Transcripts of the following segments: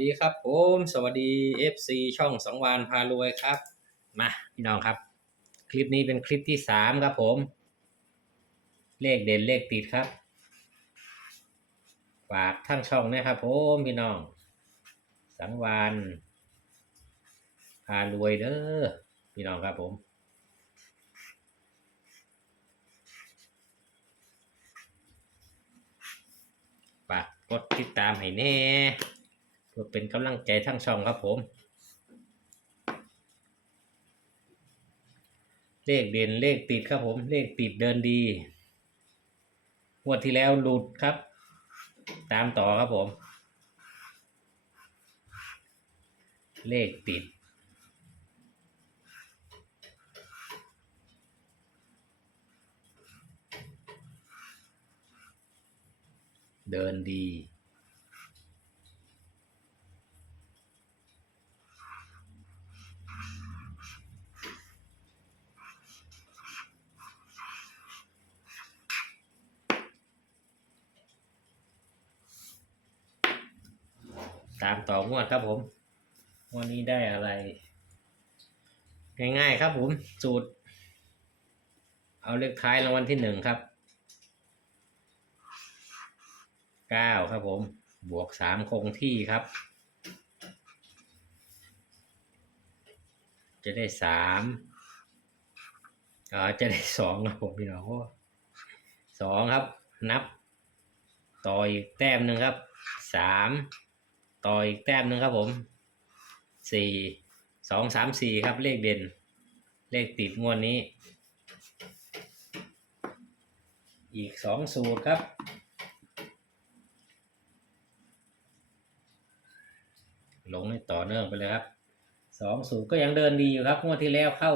ดีครับผมสวัสดี FC ช่องสังวานพารวยครับ มาพี่น้องครับ คลิปนี้เป็นคลิปที่สามครับผม เลขเด่นเลขติดครับ ฝากทั้งช่องนะครับผมพี่น้อง สังวานพารวยเด้อพี่น้องครับผมฝากกดติดตามให้แน่ พื่อเป็นกำลังใจทั้งช่องครับผม เลขเด่นเลขติดครับผม เลขติดเดินดีงวดที่แล้วหลุดครับ ตามต่อครับผม เลขติดเดินดี ตามต่องวดครับผมวันนี้ได้อะไร ง่ายๆครับผมสูตร เอาเลขท้ายรางวัลที่หนึ่งครับเก้าครับผม บวกสามคงที่ครับ จะได้สามอ่าจะได้สองครับผมพี่น้องสองครับ นับ ต่ออีกแต้มหนึ่งครับสาม ต่ออีกแต้มหนึ่งครับผมสี่สองสามสี่ครับเลขเด่น เลขติดงวดนี้ อีกสองสูตรครับ ลงให้ต่อเนื่องไปเลยครับสองสูตรก็ยังเดินดีอยู่ครับงวดที่แล้วเข้า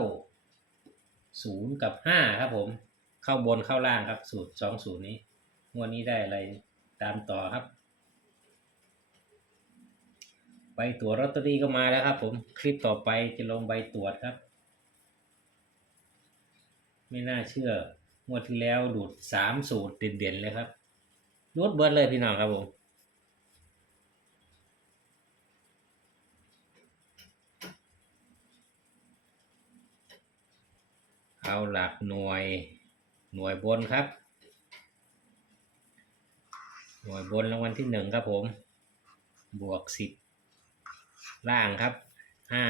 ศูนย์กับห้าครับผม เข้าบนเข้าล่างครับสูตรสองสูตรนี้งวดนี้ได้อะไรตามต่อครับ ใบตรวจลอตเตอรี่ก็มาแล้วครับ ผมคลิปต่อไปจะลงใบตรวจครับ ไม่น่าเชื่องวดที่แล้วดูดสามสูตรเด่นๆเลยครับรูดเบิร์ดเลยพี่น้องครับผมเอาหลักหน่วยหน่วยบนครับ หน่วยบนรางวัลที่หนึ่งครับผม บวกสิบ ล่างครับห้า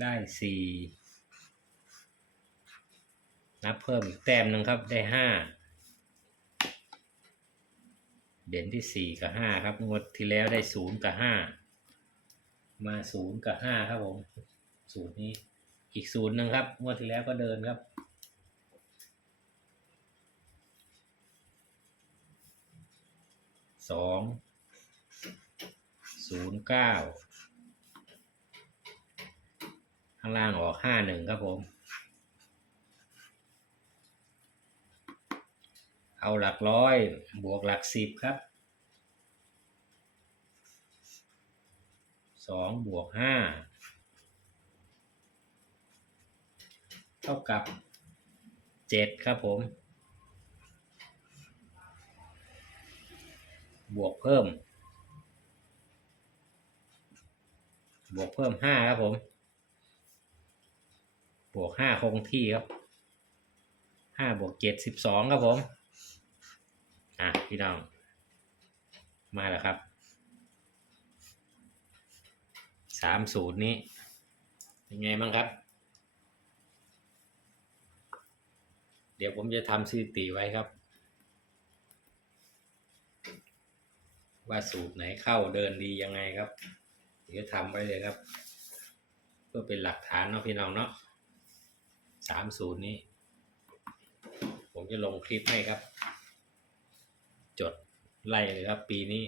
ได้สี่นับเพิ่มอีกแต้มหนึ่งครับได้ห้าเด่นที่สี่กับห้าครับงวดที่แล้วได้ศูนย์กับห้ามาศูนย์กับห้าครับผมสูตรนี้อีกศูนย์หนึ่งครับงวดที่แล้วก็เดินครับสอง ศูนย์เก้าข้างล่างออกห้าหนึ่งครับผม เอาหลักร้อยบวกหลักสิบครับสองบวกห้าเท่ากับเจ็ดครับผม บวกเพิ่ม บวกเพิ่มห้าครับผม บวกห้าคงที่ครับห้าบวกเจ็ดสิบสองครับผม อะพี่น้อง มาแล้วครับสามสูตรนี้เป็นไงบ้างครับ เดี๋ยวผมจะทำสถิติไว้ครับ ว่าสูตรไหนเข้าเดินดียังไงครับ ดี๋ยวทำไว้เลยครับ เพื่อเป็นหลักฐานเนาะพี่น้องเนาะสามสูตรนี้ ผมจะลงคลิปให้ครับ จดไล่เลยครับ ปีนี้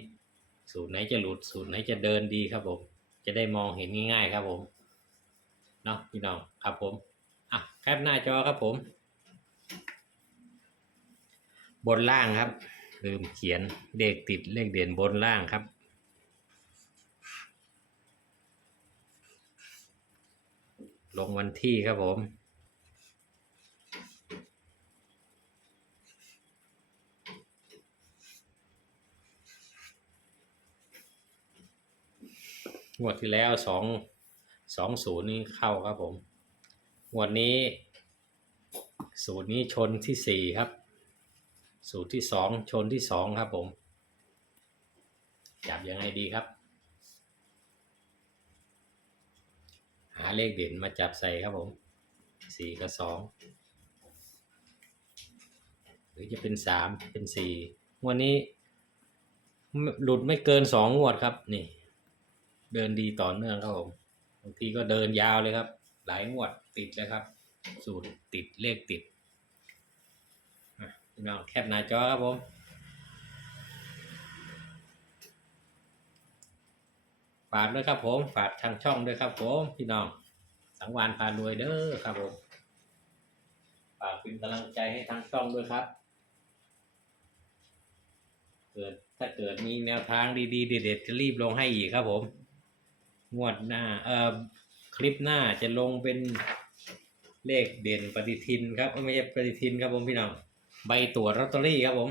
สูตรไหนจะหลุด สูตรไหนจะเดินดีครับผม จะได้มองเห็นง่ายๆครับผม เนาะพี่น้องครับผม อะแคปหน้าจอครับผม บนล่างครับลืมเขียนเลขติดเลขเด่นบนล่างครับ ลงวันที่ครับผม งวดที่แล้วสองสองศูนย์นี่เข้าครับผม งวดนี้สูตรนี้ชนที่สี่ครับ สูตรที่สองชนที่สองครับผม จับยังไงดีครับ หาเลขเด่นมาจับใส่ครับผมสี่กับสองหรือจะเป็นสามเป็นสี่วันนี้ หลุดไม่เกินสองงวดครับ นี่ เดินดีต่อเนื่องครับผมบางทีก็เดินยาวเลยครับ หลายงวดติดเลยครับ สูตรติดเลขติดอะพี่น้องแคปหน้าจอครับผมากด้วยครับผมฝากทางช่องด้วยครับผมพี่น้องสังวานพารวยเด้อครับผมฝากเป็นกำลังใจให้ทางช่องด้วยครับ เกิดถ้าเกิดมีแนวทางดีๆเด็ดๆจะรีบลงให้อีกครับผม งวดหน้าเอ่อคลิปหน้าจะลงเป็นเลขเด่นปฏิทินครับไม่ใช่ปฏิทินครับผมพี่น้องใบตรวจลอตเตอรี่ครับผม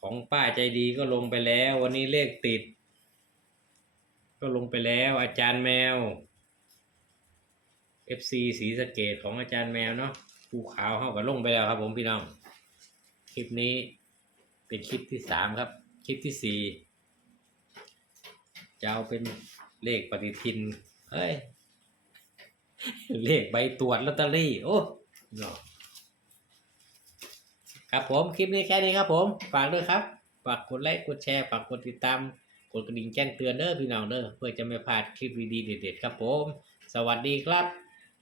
ของป้าใจดีก็ลงไปแล้ว วันนี้เลขติด ก็ลงไปแล้วอาจารย์แมว FC สีสเกตของอาจารย์แมวเนาะภูขาวเข้ากับลงไปแล้วครับ ผมพี่น้อง คลิปนี้เป็นคลิปที่สามครับ คลิปที่สี่จะเอาเป็นเลขปฏิทินเอ้ย เลขใบตรวจลอตเตอรี่ โอ้เนาะครับผม คลิปนี้แค่นี้ครับผม ฝากด้วยครับ ฝากกดไลค์ กดแชร์ ฝากกดติดตาม กดกระดิ่งแจ้งเตือนเด้อพี่น้องเด้อเพื่อจะไม่พลาดคลิปดีๆเด็ดๆครับผม สวัสดีครับ